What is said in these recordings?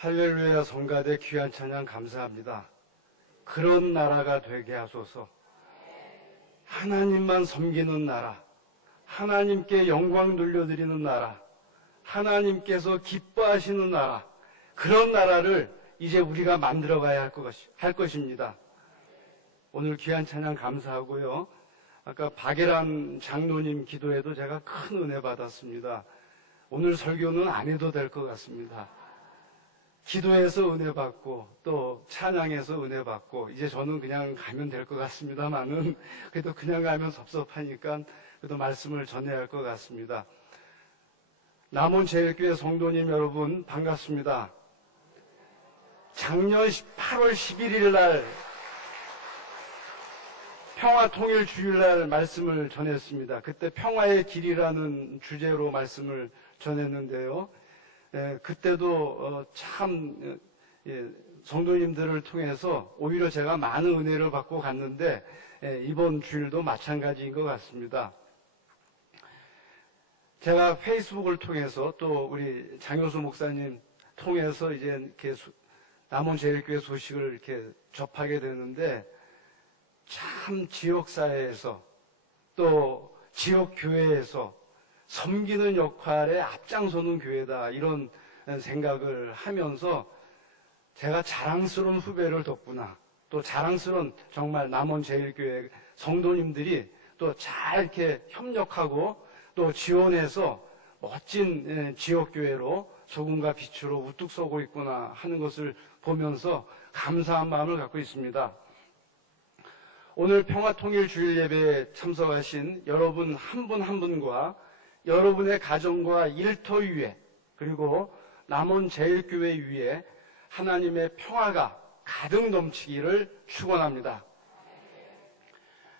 할렐루야 성가대 귀한 찬양 감사합니다. 그런 나라가 되게 하소서. 하나님만 섬기는 나라, 하나님께 영광 돌려드리는 나라, 하나님께서 기뻐하시는 나라, 그런 나라를 이제 우리가 만들어가야 할 것입니다. 오늘 귀한 찬양 감사하고요. 아까 박예란 장로님 기도에도 제가 큰 은혜 받았습니다. 오늘 설교는 안 해도 될 것 같습니다. 기도에서 은혜 받고 또 찬양에서 은혜 받고 이제 저는 그냥 가면 될 것 같습니다만은 그래도 그냥 가면 섭섭하니까 그래도 말씀을 전해야 할 것 같습니다. 남원제일교회 성도님 여러분 반갑습니다. 작년 8월 11일 날 평화통일주일날 말씀을 전했습니다. 그때 평화의 길이라는 주제로 말씀을 전했는데요. 그때도 참 성도님들을 통해서 오히려 제가 많은 은혜를 받고 갔는데 이번 주일도 마찬가지인 것 같습니다. 제가 페이스북을 통해서 또 우리 장효수 목사님 통해서 이제 이렇게 남원제일교회 소식을 이렇게 접하게 되는데 참 지역사회에서 또 지역교회에서 섬기는 역할에 앞장서는 교회다 이런 생각을 하면서 제가 자랑스러운 후배를 뒀구나 또 자랑스러운 정말 남원제일교회 성도님들이 또 잘 이렇게 협력하고 또 지원해서 멋진 지역교회로 소금과 빛으로 우뚝 서고 있구나 하는 것을 보면서 감사한 마음을 갖고 있습니다. 오늘 평화통일주일 예배에 참석하신 여러분 한 분 한 분과 여러분의 가정과 일터 위에 그리고 남원제일교회 위에 하나님의 평화가 가득 넘치기를 축원합니다.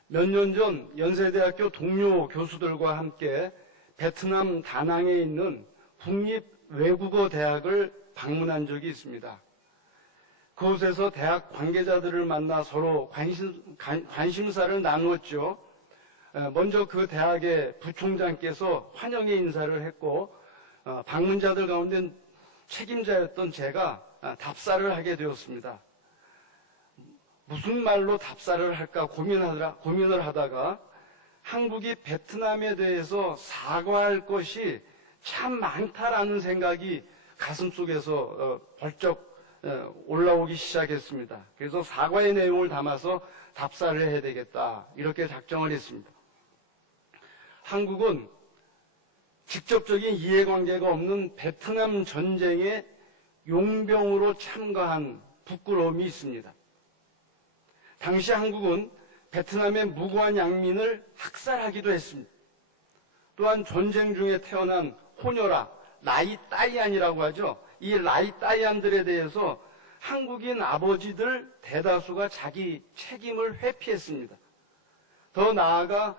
몇 년 전 연세대학교 동료 교수들과 함께 베트남 다낭에 있는 국립외국어대학을 방문한 적이 있습니다. 그곳에서 대학 관계자들을 만나 서로 관심사를 나누었죠. 먼저 그 대학의 부총장께서 환영의 인사를 했고 방문자들 가운데 책임자였던 제가 답사를 하게 되었습니다. 무슨 말로 답사를 할까 고민을 하다가 한국이 베트남에 대해서 사과할 것이 참 많다라는 생각이 가슴속에서 벌쩍 올라오기 시작했습니다. 그래서 사과의 내용을 담아서 답사를 해야 되겠다 이렇게 작정을 했습니다. 한국은 직접적인 이해관계가 없는 베트남 전쟁에 용병으로 참가한 부끄러움이 있습니다. 당시 한국은 베트남의 무고한 양민을 학살하기도 했습니다. 또한 전쟁 중에 태어난 호녀라, 라이따이안이라고 하죠. 이 라이따이안들에 대해서 한국인 아버지들 대다수가 자기 책임을 회피했습니다. 더 나아가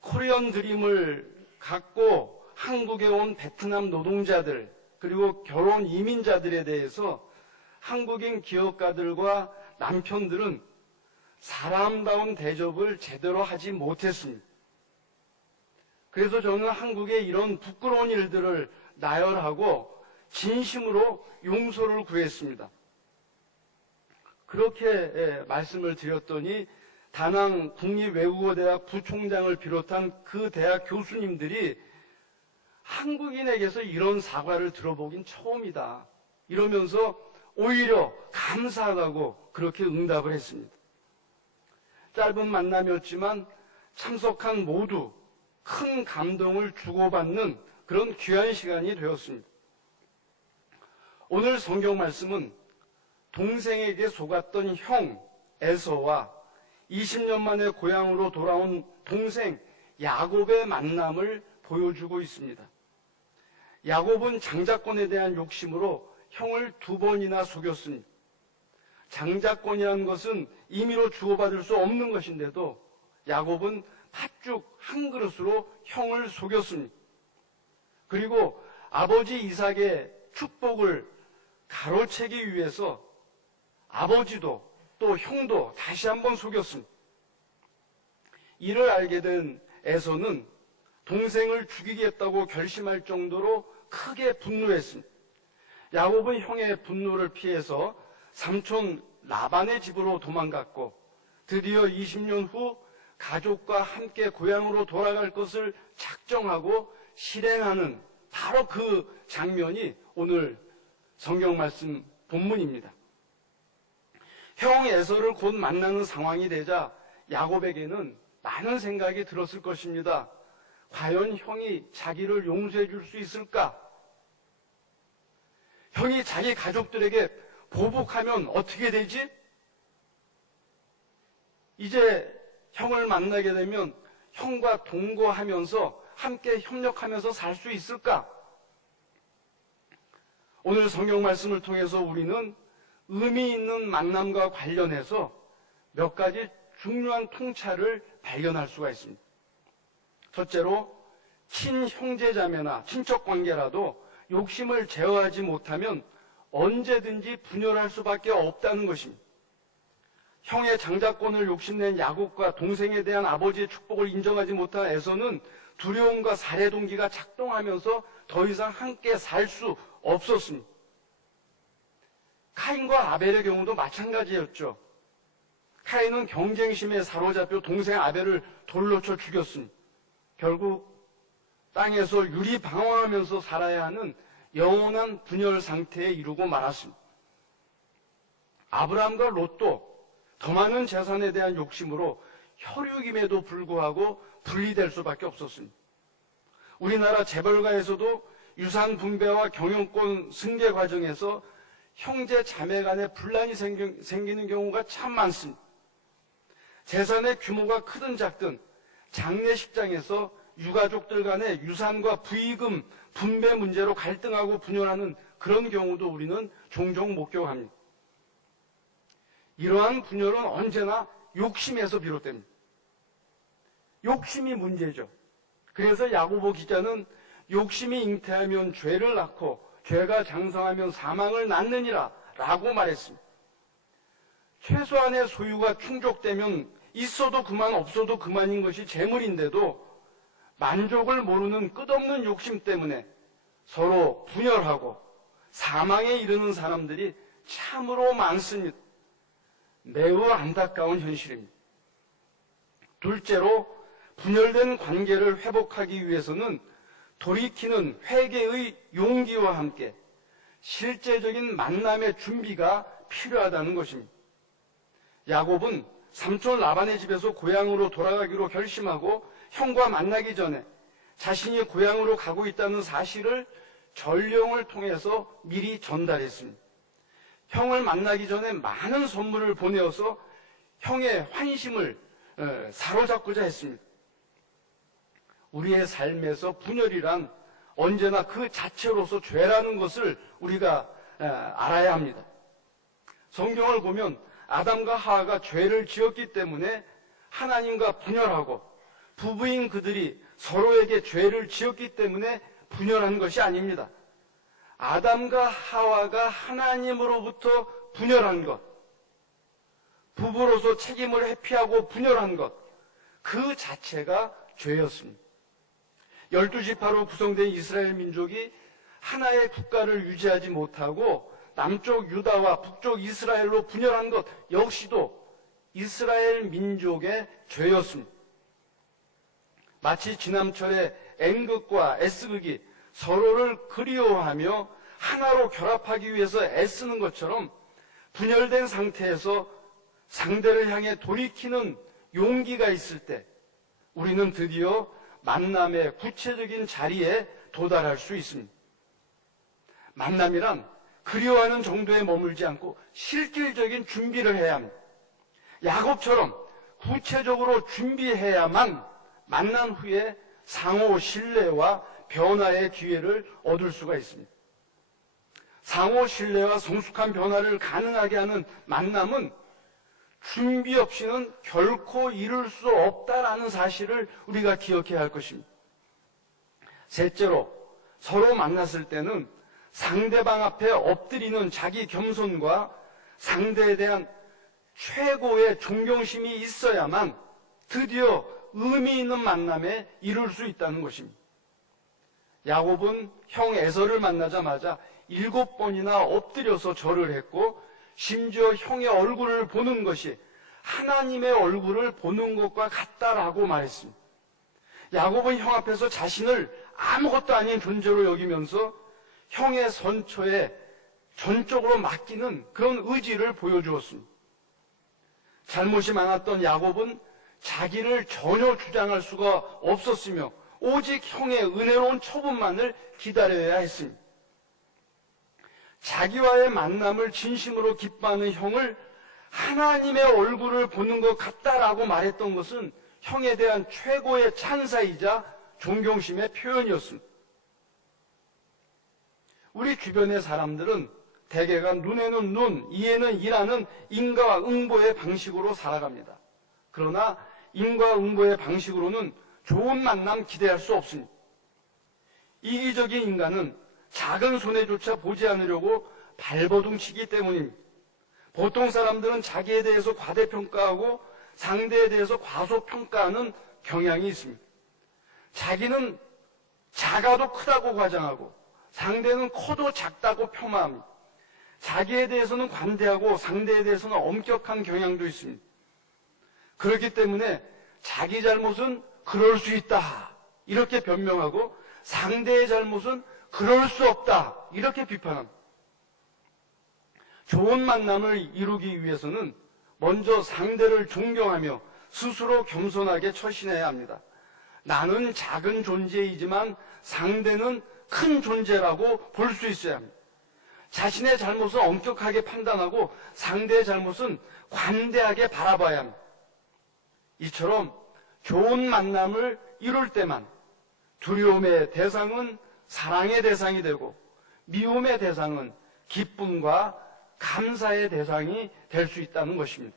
코리안 드림을 갖고 한국에 온 베트남 노동자들 그리고 결혼 이민자들에 대해서 한국인 기업가들과 남편들은 사람다운 대접을 제대로 하지 못했습니다. 그래서 저는 한국의 이런 부끄러운 일들을 나열하고 진심으로 용서를 구했습니다. 그렇게 말씀을 드렸더니 다낭 국립외국어대학 부총장을 비롯한 그 대학 교수님들이 한국인에게서 이런 사과를 들어보긴 처음이다 이러면서 오히려 감사하다고 그렇게 응답을 했습니다. 짧은 만남이었지만 참석한 모두 큰 감동을 주고받는 그런 귀한 시간이 되었습니다. 오늘 성경 말씀은 동생에게 속았던 형 에서와 20년 만에 고향으로 돌아온 동생 야곱의 만남을 보여주고 있습니다. 야곱은 장자권에 대한 욕심으로 형을 2번이나 속였습니다. 장자권이라는 것은 임의로 주고받을 수 없는 것인데도 야곱은 팥죽 한 그릇으로 형을 속였습니다. 그리고 아버지 이삭의 축복을 가로채기 위해서 아버지도 또 형도 다시 한번 속였습니다. 이를 알게 된 에서는 동생을 죽이겠다고 결심할 정도로 크게 분노했습니다. 야곱은 형의 분노를 피해서 삼촌 라반의 집으로 도망갔고 드디어 20년 후 가족과 함께 고향으로 돌아갈 것을 작정하고 실행하는 바로 그 장면이 오늘 성경 말씀 본문입니다. 형 에서를 곧 만나는 상황이 되자 야곱에게는 많은 생각이 들었을 것입니다. 과연 형이 자기를 용서해 줄 수 있을까? 형이 자기 가족들에게 보복하면 어떻게 되지? 이제 형을 만나게 되면 형과 동거하면서 함께 협력하면서 살 수 있을까? 오늘 성경 말씀을 통해서 우리는 의미 있는 만남과 관련해서 몇 가지 중요한 통찰을 발견할 수가 있습니다. 첫째로 친형제자매나 친척관계라도 욕심을 제어하지 못하면 언제든지 분열할 수밖에 없다는 것입니다. 형의 장자권을 욕심낸 야곱과 동생에 대한 아버지의 축복을 인정하지 못한 에서는 두려움과 살해 동기가 작동하면서 더 이상 함께 살 수 없었습니다. 카인과 아벨의 경우도 마찬가지였죠. 카인은 경쟁심에 사로잡혀 동생 아벨을 돌로 쳐 죽였습니다. 결국 땅에서 유리방황하면서 살아야 하는 영원한 분열 상태에 이르고 말았습니다. 아브라함과 롯도 더 많은 재산에 대한 욕심으로 혈육임에도 불구하고 분리될 수밖에 없었습니다. 우리나라 재벌가에서도 유산 분배와 경영권 승계 과정에서 형제 자매 간에 분란이 생기는 경우가 참 많습니다. 재산의 규모가 크든 작든 장례식장에서 유가족들 간의 유산과 부의금 분배 문제로 갈등하고 분열하는 그런 경우도 우리는 종종 목격합니다. 이러한 분열은 언제나 욕심에서 비롯됩니다. 욕심이 문제죠. 그래서 야고보 기자는 욕심이 잉태하면 죄를 낳고 죄가 장성하면 사망을 낳느니라 라고 말했습니다. 최소한의 소유가 충족되면 있어도 그만 없어도 그만인 것이 재물인데도 만족을 모르는 끝없는 욕심 때문에 서로 분열하고 사망에 이르는 사람들이 참으로 많습니다. 매우 안타까운 현실입니다. 둘째로 분열된 관계를 회복하기 위해서는 돌이키는 회개의 용기와 함께 실제적인 만남의 준비가 필요하다는 것입니다. 야곱은 삼촌 라반의 집에서 고향으로 돌아가기로 결심하고 형과 만나기 전에 자신이 고향으로 가고 있다는 사실을 전령을 통해서 미리 전달했습니다. 형을 만나기 전에 많은 선물을 보내어서 형의 환심을 사로잡고자 했습니다. 우리의 삶에서 분열이란 언제나 그 자체로서 죄라는 것을 우리가 알아야 합니다. 성경을 보면 아담과 하와가 죄를 지었기 때문에 하나님과 분열하고 부부인 그들이 서로에게 죄를 지었기 때문에 분열한 것이 아닙니다. 아담과 하와가 하나님으로부터 분열한 것, 부부로서 책임을 회피하고 분열한 것, 그 자체가 죄였습니다. 12지파로 구성된 이스라엘 민족이 하나의 국가를 유지하지 못하고 남쪽 유다와 북쪽 이스라엘로 분열한 것 역시도 이스라엘 민족의 죄였습니다. 마치 지남철의 N극과 S극이 서로를 그리워하며 하나로 결합하기 위해서 애쓰는 것처럼 분열된 상태에서 상대를 향해 돌이키는 용기가 있을 때 우리는 드디어 만남의 구체적인 자리에 도달할 수 있습니다. 만남이란 그리워하는 정도에 머물지 않고 실질적인 준비를 해야 합니다. 야곱처럼 구체적으로 준비해야만 만난 후에 상호 신뢰와 변화의 기회를 얻을 수가 있습니다. 상호 신뢰와 성숙한 변화를 가능하게 하는 만남은 준비 없이는 결코 이룰 수 없다라는 사실을 우리가 기억해야 할 것입니다. 셋째로, 서로 만났을 때는 상대방 앞에 엎드리는 자기 겸손과 상대에 대한 최고의 존경심이 있어야만 드디어 의미 있는 만남에 이룰 수 있다는 것입니다. 야곱은 형 에서를 만나자마자 7번이나 엎드려서 절을 했고 심지어 형의 얼굴을 보는 것이 하나님의 얼굴을 보는 것과 같다라고 말했습니다. 야곱은 형 앞에서 자신을 아무것도 아닌 존재로 여기면서 형의 선처에 전적으로 맡기는 그런 의지를 보여주었습니다. 잘못이 많았던 야곱은 자기를 전혀 주장할 수가 없었으며 오직 형의 은혜로운 처분만을 기다려야 했습니다. 자기와의 만남을 진심으로 기뻐하는 형을 하나님의 얼굴을 보는 것 같다라고 말했던 것은 형에 대한 최고의 찬사이자 존경심의 표현이었습니다. 우리 주변의 사람들은 대개가 눈에는 눈, 이에는 이라는 인과응보의 방식으로 살아갑니다. 그러나 인과응보의 방식으로는 좋은 만남 기대할 수 없습니다. 이기적인 인간은 작은 손해조차 보지 않으려고 발버둥치기 때문입니다. 보통 사람들은 자기에 대해서 과대평가하고 상대에 대해서 과소평가하는 경향이 있습니다. 자기는 작아도 크다고 과장하고 상대는 커도 작다고 폄하합니다. 자기에 대해서는 관대하고 상대에 대해서는 엄격한 경향도 있습니다. 그렇기 때문에 자기 잘못은 그럴 수 있다 이렇게 변명하고 상대의 잘못은 그럴 수 없다 이렇게 비판합니다. 좋은 만남을 이루기 위해서는 먼저 상대를 존경하며 스스로 겸손하게 처신해야 합니다. 나는 작은 존재이지만 상대는 큰 존재라고 볼 수 있어야 합니다. 자신의 잘못은 엄격하게 판단하고 상대의 잘못은 관대하게 바라봐야 합니다. 이처럼 좋은 만남을 이룰 때만 두려움의 대상은 사랑의 대상이 되고 미움의 대상은 기쁨과 감사의 대상이 될 수 있다는 것입니다.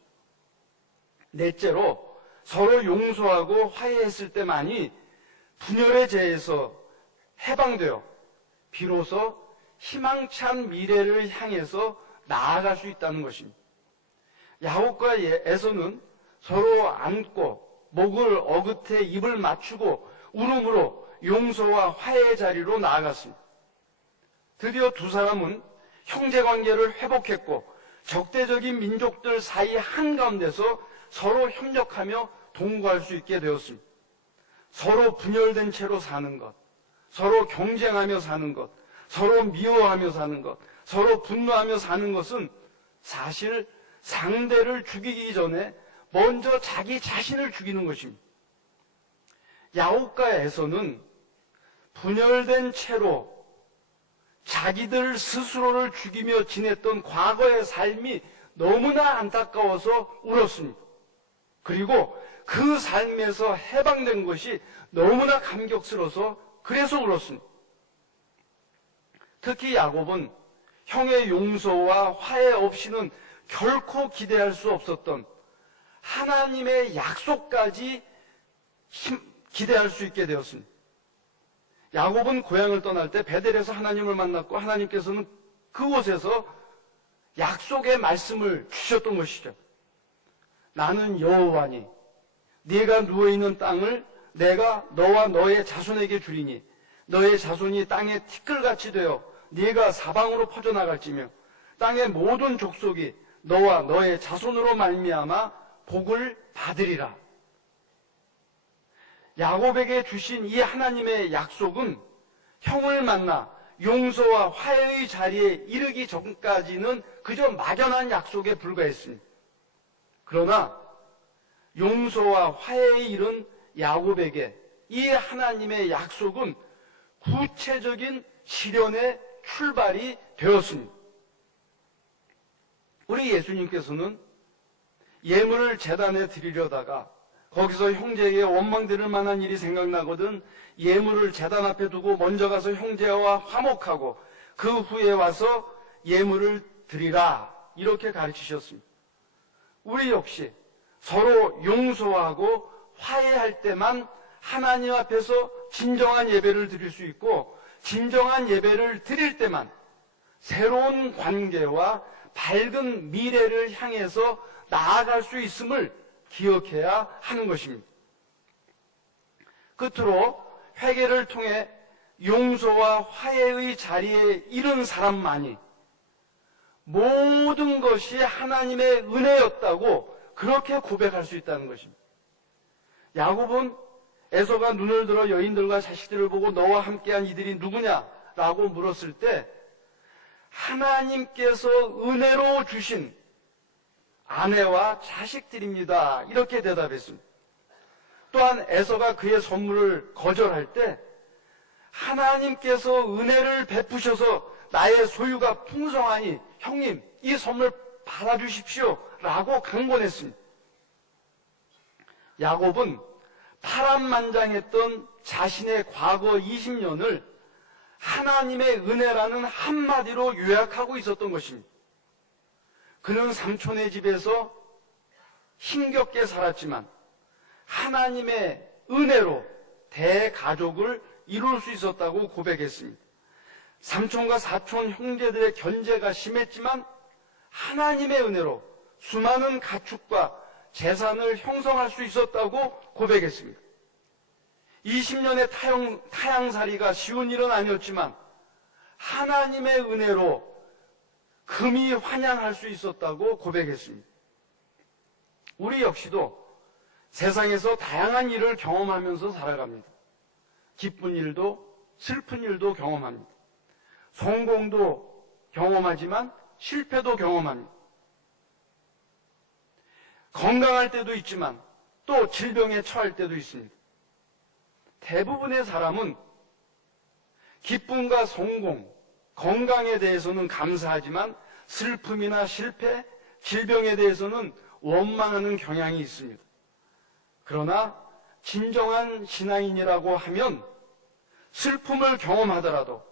넷째로 서로 용서하고 화해했을 때만이 분열의 죄에서 해방되어 비로소 희망찬 미래를 향해서 나아갈 수 있다는 것입니다. 야곱과 에서는 서로 안고 목을 어긋해 입을 맞추고 울음으로 용서와 화해의 자리로 나아갔습니다. 드디어 두 사람은 형제관계를 회복했고 적대적인 민족들 사이 한가운데서 서로 협력하며 동거할 수 있게 되었습니다. 서로 분열된 채로 사는 것, 서로 경쟁하며 사는 것, 서로 미워하며 사는 것, 서로 분노하며 사는 것은 사실 상대를 죽이기 전에 먼저 자기 자신을 죽이는 것입니다. 야곱과 에서는 분열된 채로 자기들 스스로를 죽이며 지냈던 과거의 삶이 너무나 안타까워서 울었습니다. 그리고 그 삶에서 해방된 것이 너무나 감격스러워서 그래서 울었습니다. 특히 야곱은 형의 용서와 화해 없이는 결코 기대할 수 없었던 하나님의 약속까지 기대할 수 있게 되었습니다. 야곱은 고향을 떠날 때 베델에서 하나님을 만났고 하나님께서는 그곳에서 약속의 말씀을 주셨던 것이죠. 나는 여호와니 네가 누워있는 땅을 내가 너와 너의 자손에게 주리니 너의 자손이 땅의 티끌같이 되어 네가 사방으로 퍼져나갈지며 땅의 모든 족속이 너와 너의 자손으로 말미암아 복을 받으리라. 야곱에게 주신 이 하나님의 약속은 형을 만나 용서와 화해의 자리에 이르기 전까지는 그저 막연한 약속에 불과했습니다. 그러나 용서와 화해에 이른 야곱에게 이 하나님의 약속은 구체적인 실현의 출발이 되었습니다. 우리 예수님께서는 예물을 제단에 드리려다가 거기서 형제에게 원망드릴 만한 일이 생각나거든 예물을 제단 앞에 두고 먼저 가서 형제와 화목하고 그 후에 와서 예물을 드리라 이렇게 가르치셨습니다. 우리 역시 서로 용서하고 화해할 때만 하나님 앞에서 진정한 예배를 드릴 수 있고 진정한 예배를 드릴 때만 새로운 관계와 밝은 미래를 향해서 나아갈 수 있음을 기억해야 하는 것입니다. 끝으로 회개를 통해 용서와 화해의 자리에 이른 사람만이 모든 것이 하나님의 은혜였다고 그렇게 고백할 수 있다는 것입니다. 야곱은 에서가 눈을 들어 여인들과 자식들을 보고 너와 함께한 이들이 누구냐라고 물었을 때 하나님께서 은혜로 주신 아내와 자식들입니다. 이렇게 대답했습니다. 또한 에서가 그의 선물을 거절할 때 하나님께서 은혜를 베푸셔서 나의 소유가 풍성하니 형님 이 선물 받아주십시오 라고 강권했습니다. 야곱은 파란만장했던 자신의 과거 20년을 하나님의 은혜라는 한마디로 요약하고 있었던 것입니다. 그는 삼촌의 집에서 힘겹게 살았지만 하나님의 은혜로 대가족을 이룰 수 있었다고 고백했습니다. 삼촌과 사촌 형제들의 견제가 심했지만 하나님의 은혜로 수많은 가축과 재산을 형성할 수 있었다고 고백했습니다. 20년의 타향살이가 쉬운 일은 아니었지만 하나님의 은혜로 금이 환양할 수 있었다고 고백했습니다. 우리 역시도 세상에서 다양한 일을 경험하면서 살아갑니다. 기쁜 일도 슬픈 일도 경험합니다. 성공도 경험하지만 실패도 경험합니다. 건강할 때도 있지만 또 질병에 처할 때도 있습니다. 대부분의 사람은 기쁨과 성공, 건강에 대해서는 감사하지만 슬픔이나 실패, 질병에 대해서는 원망하는 경향이 있습니다. 그러나 진정한 신앙인이라고 하면 슬픔을 경험하더라도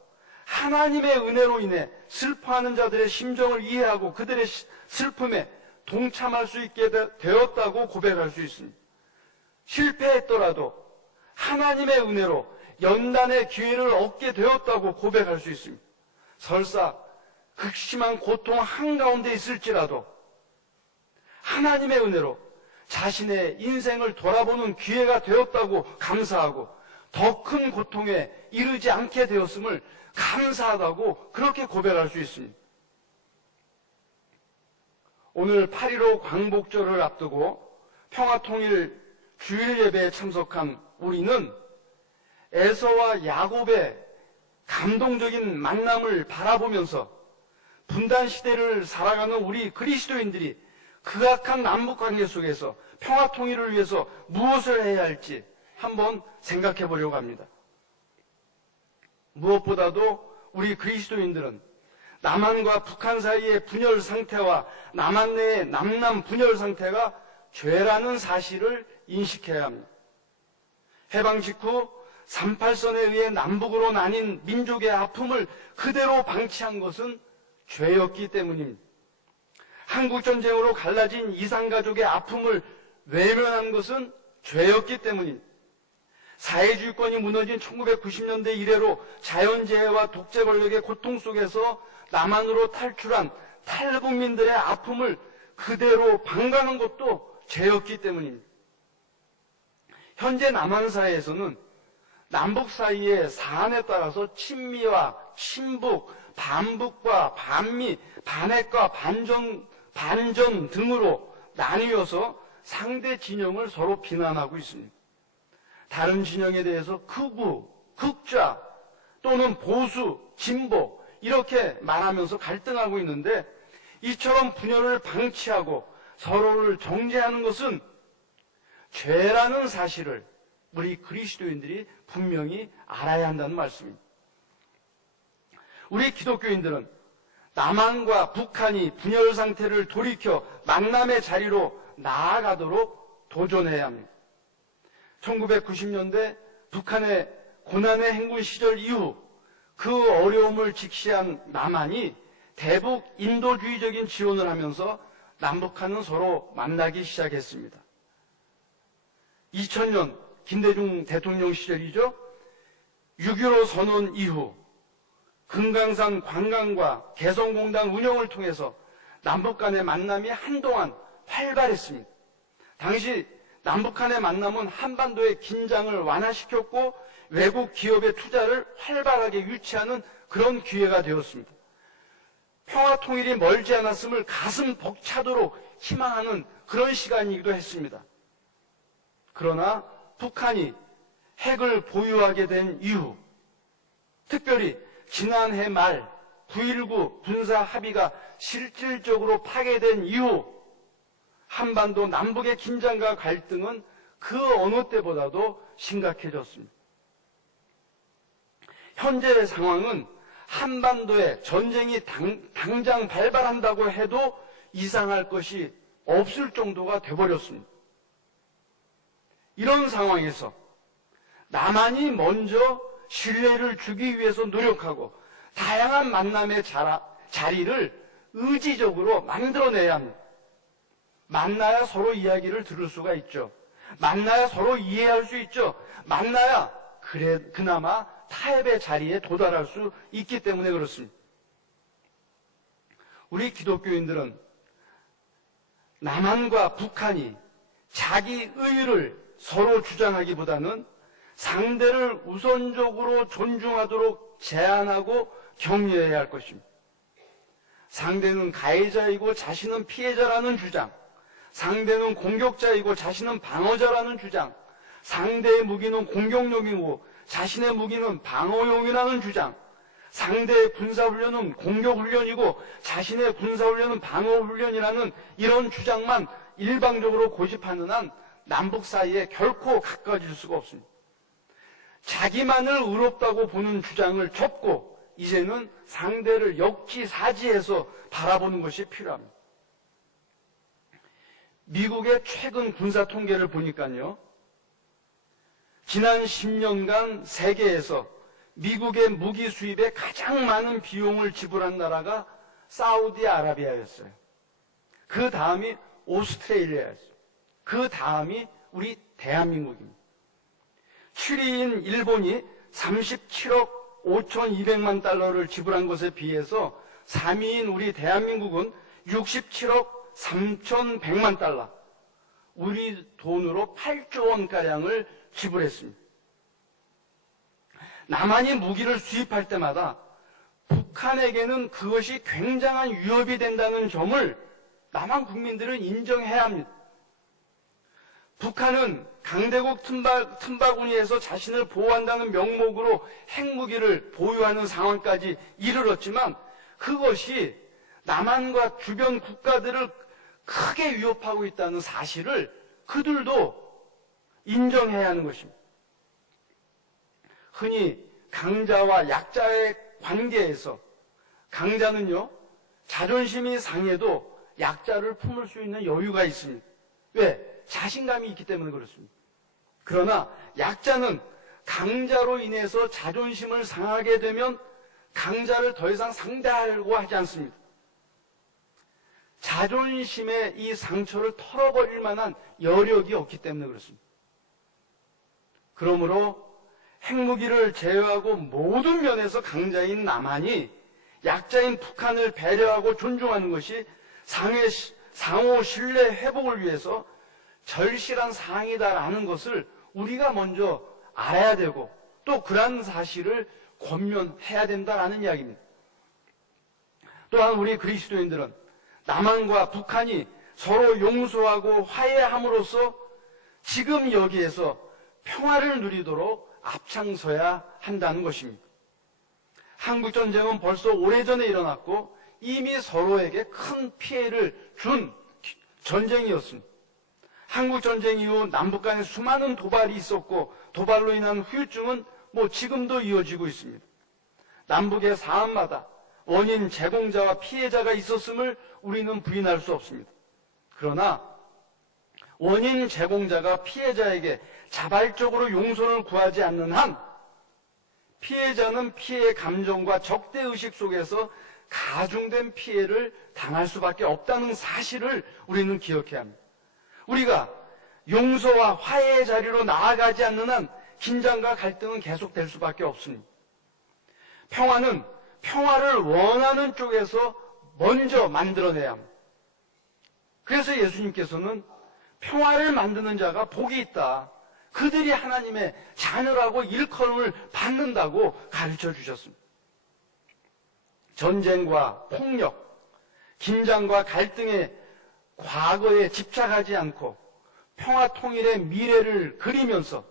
하나님의 은혜로 인해 슬퍼하는 자들의 심정을 이해하고 그들의 슬픔에 동참할 수 있게 되었다고 고백할 수 있습니다. 실패했더라도 하나님의 은혜로 연단의 기회를 얻게 되었다고 고백할 수 있습니다. 설사 극심한 고통 한가운데 있을지라도 하나님의 은혜로 자신의 인생을 돌아보는 기회가 되었다고 감사하고 더 큰 고통에 이르지 않게 되었음을 감사하다고 그렇게 고백할 수 있습니다. 오늘 8.15 광복절을 앞두고 평화통일 주일 예배에 참석한 우리는 에서와 야곱의 감동적인 만남을 바라보면서 분단 시대를 살아가는 우리 그리스도인들이 극악한 남북관계 속에서 평화통일을 위해서 무엇을 해야 할지 한번 생각해 보려고 합니다. 무엇보다도 우리 그리스도인들은 남한과 북한 사이의 분열 상태와 남한 내의 남남 분열 상태가 죄라는 사실을 인식해야 합니다. 해방 직후 38선에 의해 남북으로 나뉜 민족의 아픔을 그대로 방치한 것은 죄였기 때문입니다. 한국전쟁으로 갈라진 이산가족의 아픔을 외면한 것은 죄였기 때문입니다. 사회주의권이 무너진 1990년대 이래로 자연재해와 독재 권력의 고통 속에서 남한으로 탈출한 탈북민들의 아픔을 그대로 방관한 것도 죄였기 때문입니다. 현재 남한 사회에서는 남북 사이의 사안에 따라서 친미와 친북, 반북과 반미, 반핵과 반전 등으로 나뉘어서 상대 진영을 서로 비난하고 있습니다. 다른 진영에 대해서 극우, 극좌 또는 보수, 진보 이렇게 말하면서 갈등하고 있는데 이처럼 분열을 방치하고 서로를 정죄하는 것은 죄라는 사실을 우리 그리스도인들이 분명히 알아야 한다는 말씀입니다. 우리 기독교인들은 남한과 북한이 분열 상태를 돌이켜 만남의 자리로 나아가도록 도전해야 합니다. 1990년대 북한의 고난의 행군 시절 이후 그 어려움을 직시한 남한이 대북 인도주의적인 지원을 하면서 남북한은 서로 만나기 시작했습니다. 2000년 김대중 대통령 시절이죠. 6.15 선언 이후 금강산 관광과 개성공단 운영을 통해서 남북 간의 만남이 한동안 활발했습니다. 당시 남북 간의 만남은 한반도의 긴장을 완화시켰고 외국 기업의 투자를 활발하게 유치하는 그런 기회가 되었습니다. 평화 통일이 멀지 않았음을 가슴 벅차도록 희망하는 그런 시간이기도 했습니다. 그러나 북한이 핵을 보유하게 된 이후, 특별히 지난해 말 9.19 군사 합의가 실질적으로 파괴된 이후 한반도 남북의 긴장과 갈등은 그 어느 때보다도 심각해졌습니다. 현재의 상황은 한반도에 전쟁이 당장 발발한다고 해도 이상할 것이 없을 정도가 돼버렸습니다. 이런 상황에서 남한이 먼저 신뢰를 주기 위해서 노력하고 다양한 만남의 자리를 의지적으로 만들어내야 합니다. 만나야 서로 이야기를 들을 수가 있죠. 만나야 서로 이해할 수 있죠. 만나야 그나마 타협의 자리에 도달할 수 있기 때문에 그렇습니다. 우리 기독교인들은 남한과 북한이 자기 의를 서로 주장하기보다는 상대를 우선적으로 존중하도록 제안하고 격려해야 할 것입니다. 상대는 가해자이고 자신은 피해자라는 주장, 상대는 공격자이고 자신은 방어자라는 주장, 상대의 무기는 공격용이고 자신의 무기는 방어용이라는 주장, 상대의 군사훈련은 공격훈련이고 자신의 군사훈련은 방어훈련이라는 이런 주장만 일방적으로 고집하는 한 남북 사이에 결코 가까워질 수가 없습니다. 자기만을 의롭다고 보는 주장을 접고 이제는 상대를 역지사지해서 바라보는 것이 필요합니다. 미국의 최근 군사 통계를 보니까요, 지난 10년간 세계에서 미국의 무기 수입에 가장 많은 비용을 지불한 나라가 사우디아라비아였어요. 그 다음이 오스트레일리아였어요. 그 다음이 우리 대한민국입니다. 7위인 일본이 37억 5,200만 달러를 지불한 것에 비해서 3위인 우리 대한민국은 67억 3,100만 달러, 우리 돈으로 8조 원가량을 지불했습니다. 남한이 무기를 수입할 때마다 북한에게는 그것이 굉장한 위협이 된다는 점을 남한 국민들은 인정해야 합니다. 북한은 강대국 틈바구니에서 자신을 보호한다는 명목으로 핵무기를 보유하는 상황까지 이르렀지만 그것이 남한과 주변 국가들을 크게 위협하고 있다는 사실을 그들도 인정해야 하는 것입니다. 흔히 강자와 약자의 관계에서 강자는요, 자존심이 상해도 약자를 품을 수 있는 여유가 있습니다. 왜? 자신감이 있기 때문에 그렇습니다. 그러나 약자는 강자로 인해서 자존심을 상하게 되면 강자를 더 이상 상대하려고 하지 않습니다. 자존심의 이 상처를 털어버릴 만한 여력이 없기 때문에 그렇습니다. 그러므로 핵무기를 제외하고 모든 면에서 강자인 남한이 약자인 북한을 배려하고 존중하는 것이 상호 신뢰 회복을 위해서 절실한 사항이다라는 것을 우리가 먼저 알아야 되고 또 그러한 사실을 권면해야 된다라는 이야기입니다. 또한 우리 그리스도인들은 남한과 북한이 서로 용서하고 화해함으로써 지금 여기에서 평화를 누리도록 앞장서야 한다는 것입니다. 한국전쟁은 벌써 오래전에 일어났고 이미 서로에게 큰 피해를 준 전쟁이었습니다. 한국전쟁 이후 남북 간에 수많은 도발이 있었고 도발로 인한 후유증은 지금도 이어지고 있습니다. 남북의 사안마다 원인 제공자와 피해자가 있었음을 우리는 부인할 수 없습니다. 그러나 원인 제공자가 피해자에게 자발적으로 용서를 구하지 않는 한 피해자는 피해의 감정과 적대의식 속에서 가중된 피해를 당할 수밖에 없다는 사실을 우리는 기억해야 합니다. 우리가 용서와 화해의 자리로 나아가지 않는 한 긴장과 갈등은 계속될 수밖에 없습니다. 평화는 평화를 원하는 쪽에서 먼저 만들어내야 합니다. 그래서 예수님께서는 평화를 만드는 자가 복이 있다. 그들이 하나님의 자녀라고 일컬음을 받는다고 가르쳐 주셨습니다. 전쟁과 폭력, 긴장과 갈등의 과거에 집착하지 않고 평화 통일의 미래를 그리면서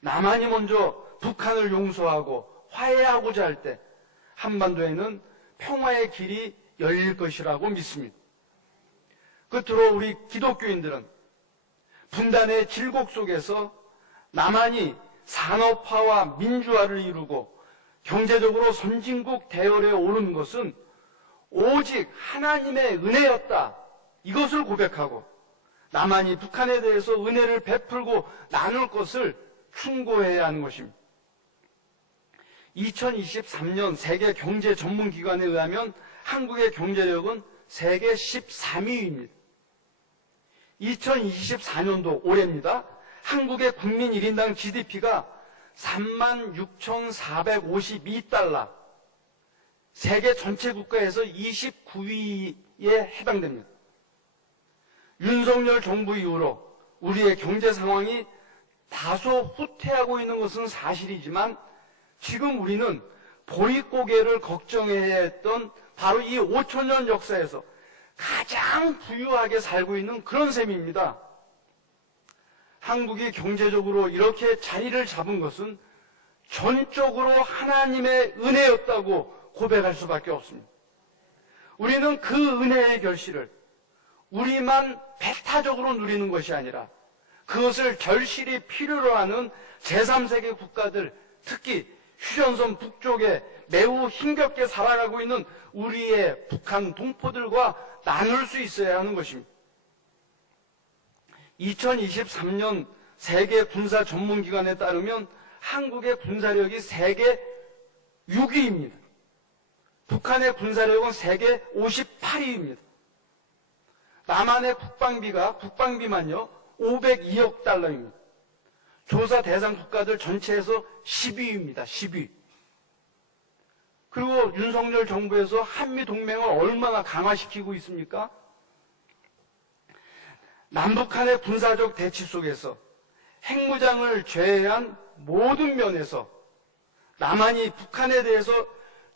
남한이 먼저 북한을 용서하고 화해하고자 할 때 한반도에는 평화의 길이 열릴 것이라고 믿습니다. 끝으로 우리 기독교인들은 분단의 질곡 속에서 남한이 산업화와 민주화를 이루고 경제적으로 선진국 대열에 오른 것은 오직 하나님의 은혜였다. 이것을 고백하고 남한이 북한에 대해서 은혜를 베풀고 나눌 것을 충고해야 하는 것입니다. 2023년 세계 경제 전문기관에 의하면 한국의 경제력은 세계 13위입니다. 2024년도 올해입니다. 한국의 국민 1인당 GDP가 36,452달러, 세계 전체 국가에서 29위에 해당됩니다. 윤석열 정부 이후로 우리의 경제 상황이 다소 후퇴하고 있는 것은 사실이지만 지금 우리는 보릿고개를 걱정해야 했던 바로 이 5천년 역사에서 가장 부유하게 살고 있는 그런 셈입니다. 한국이 경제적으로 이렇게 자리를 잡은 것은 전적으로 하나님의 은혜였다고 고백할 수밖에 없습니다. 우리는 그 은혜의 결실을 우리만 배타적으로 누리는 것이 아니라 그것을 절실히 필요로 하는 제3세계 국가들, 특히 휴전선 북쪽에 매우 힘겹게 살아가고 있는 우리의 북한 동포들과 나눌 수 있어야 하는 것입니다. 2023년 세계 군사 전문기관에 따르면 한국의 군사력이 세계 6위입니다. 북한의 군사력은 세계 58위입니다. 남한의 국방비만요 502억 달러입니다. 조사 대상 국가들 전체에서 10위입니다. 10위. 그리고 윤석열 정부에서 한미동맹을 얼마나 강화시키고 있습니까? 남북한의 군사적 대치 속에서 핵무장을 제외한 모든 면에서 남한이 북한에 대해서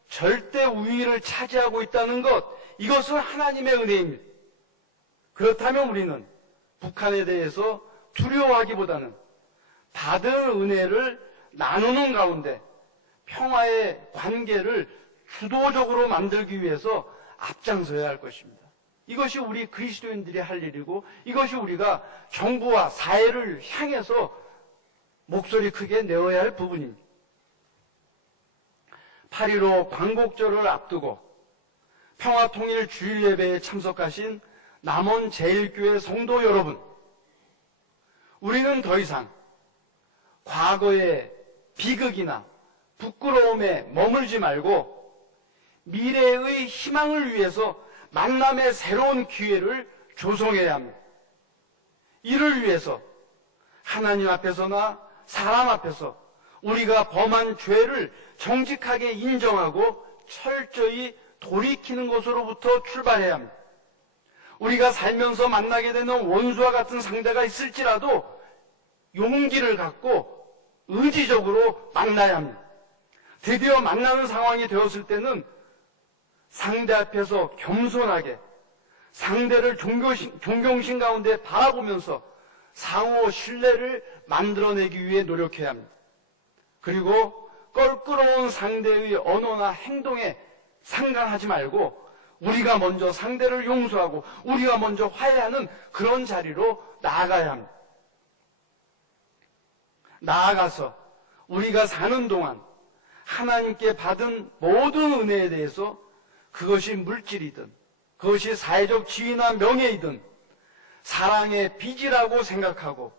절대 우위를 차지하고 있다는 것, 이것은 하나님의 은혜입니다. 그렇다면 우리는 북한에 대해서 두려워하기보다는 받은 은혜를 나누는 가운데 평화의 관계를 주도적으로 만들기 위해서 앞장서야 할 것입니다. 이것이 우리 그리스도인들이 할 일이고 이것이 우리가 정부와 사회를 향해서 목소리 크게 내어야 할 부분입니다. 8.15 광복절을 앞두고 평화통일 주일 예배에 참석하신 남원 제1교회 성도 여러분, 우리는 더 이상 과거의 비극이나 부끄러움에 머물지 말고 미래의 희망을 위해서 만남의 새로운 기회를 조성해야 합니다. 이를 위해서 하나님 앞에서나 사람 앞에서 우리가 범한 죄를 정직하게 인정하고 철저히 돌이키는 것으로부터 출발해야 합니다. 우리가 살면서 만나게 되는 원수와 같은 상대가 있을지라도 용기를 갖고 의지적으로 만나야 합니다. 드디어 만나는 상황이 되었을 때는 상대 앞에서 겸손하게 상대를 존경심 가운데 바라보면서 상호 신뢰를 만들어내기 위해 노력해야 합니다. 그리고 껄끄러운 상대의 언어나 행동에 상관하지 말고 우리가 먼저 상대를 용서하고 우리가 먼저 화해하는 그런 자리로 나아가야 합니다. 나아가서 우리가 사는 동안 하나님께 받은 모든 은혜에 대해서 그것이 물질이든 그것이 사회적 지위나 명예이든 사랑의 빚이라고 생각하고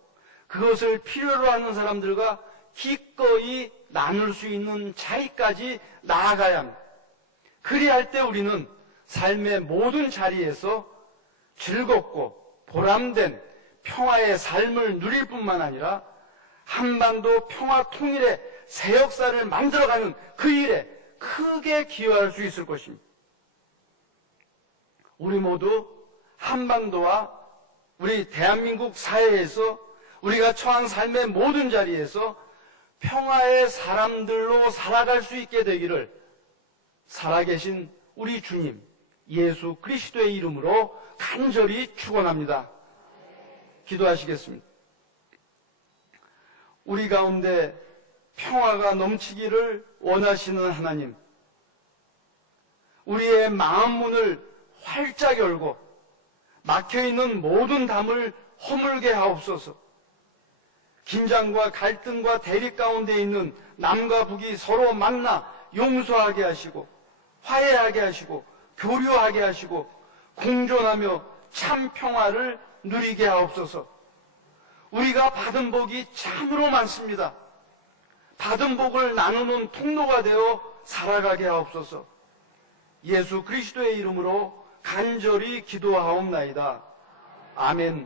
그것을 필요로 하는 사람들과 기꺼이 나눌 수 있는 자리까지 나아가야 합니다. 그리할 때 우리는 삶의 모든 자리에서 즐겁고 보람된 평화의 삶을 누릴 뿐만 아니라 한반도 평화 통일의 새 역사를 만들어가는 그 일에 크게 기여할 수 있을 것입니다. 우리 모두 한반도와 우리 대한민국 사회에서 우리가 처한 삶의 모든 자리에서 평화의 사람들로 살아갈 수 있게 되기를 살아계신 우리 주님 예수 그리스도의 이름으로 간절히 축원합니다. 기도하시겠습니다. 우리 가운데 평화가 넘치기를 원하시는 하나님, 우리의 마음 문을 활짝 열고 막혀있는 모든 담을 허물게 하옵소서. 긴장과 갈등과 대립 가운데 있는 남과 북이 서로 만나 용서하게 하시고 화해하게 하시고 교류하게 하시고 공존하며 참 평화를 누리게 하옵소서. 우리가 받은 복이 참으로 많습니다. 받은 복을 나누는 통로가 되어 살아가게 하옵소서. 예수 그리스도의 이름으로 간절히 기도하옵나이다. 아멘.